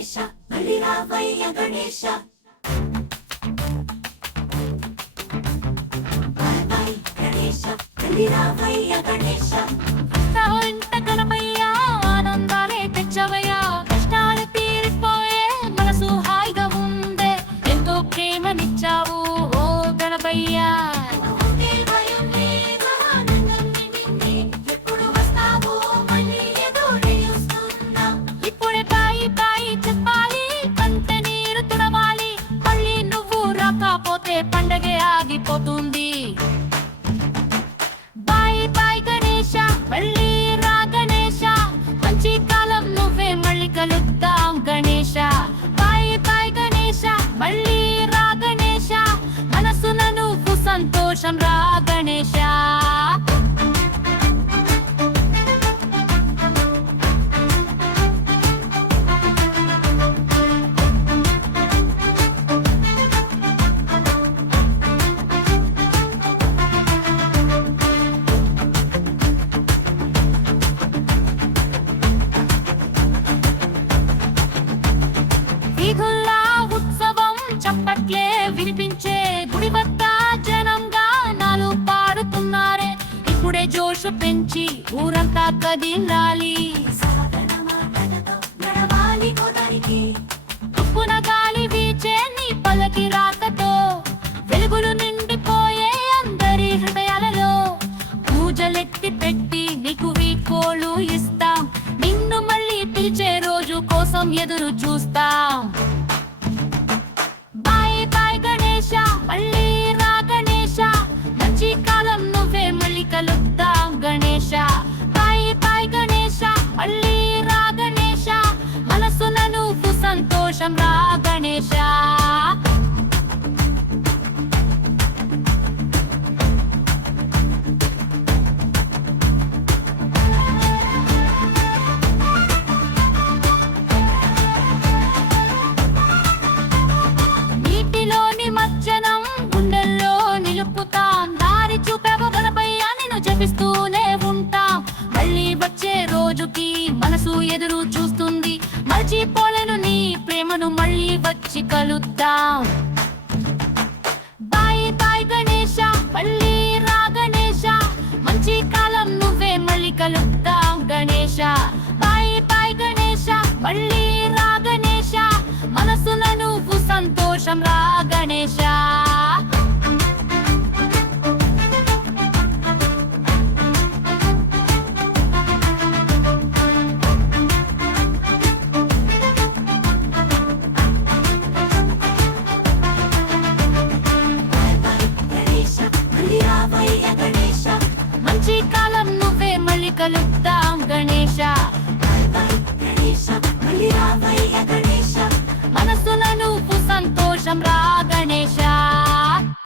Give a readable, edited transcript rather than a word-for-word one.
గణేశ మళ్ళీ రావయ్య Ganesha bye bye Ganesha మళ్ళీ రావయ్య గణేశ ఇంత గణపయ్య ఆనందాలే తెచ్చవయ్యా కష్టాలు తీరిపోయే మనసు హాయిగా ఉందే ఎంతో ప్రేమనిచ్చావు ఓ గణపయ్య ఇప్పుడే బాయి బాయి చెప్పాలి కంట నీరు తుడవాలి మళ్ళీ నువ్వు రాకపోతే పండగే ఆగిపోతుంది బాయ్ బాయ్ గణేశ మళ్ళీ రా గణేశ మంచి కాలం నువ్వే మళ్ళీ కలుద్దాం గణేశ బాయ్ బాయ్ గణేశ మళ్ళీ రా గణేశ మనసున నువ్వు సంతోషం రా గణేశ వీధుల్లా ఉత్సవం చప్పట్లే వినిపించే గుడి వద్ద జనంగా నాలు పాడుతున్నారే ఇప్పుడే జోషు పెంచి ఊరంతా కదిలాలి తుప్పున గాలి వీచే నీ పలకి రాకతో వెలుగులు నిండిపోయే అందరి హృదయాలలో పూజలెత్తి పెట్టి నీకు వీకోలు ఇస్తాం నిన్ను మళ్ళీ పిలిచే రోజు కోసం ఎదురు చూస్తాం బాయ్ బాయ్ గణేశ మళ్ళీ రా గణేశ మంచి కాలం నువ్వే మళ్ళీ కలుద్దాం గణేశ బాయ్ బాయ్ గణేశ మళ్ళీ రా గణేశ మనసున నువ్వు సంతోషం రా గణేశ నీటిలోని మజ్జనం గుండెల్లో నిలుపుతాం దారి చూపావు గణపయ్య నిన్ను జపిస్తూనే ఉంటాం మళ్ళీ వచ్చే రోజుకి మనసు ఎదురు చూస్తుంది మర్చిపోలేను నీ ప్రేమను మళ్ళీ వచ్చి కలుద్దాం బాయ్ బాయ్ గణేశ మళ్ళీ రా గణేశ మంచి కాలం నువ్వే మళ్ళీ కలుద్దాం గణేశ బాయ్ బాయ్ గణేశ మళ్ళీ రా గణేశ మనసున నువ్వు సంతోషం రా గణేశ మంచి కాలం నువ్వే మళ్ళీ కలుద్దాం గణేశ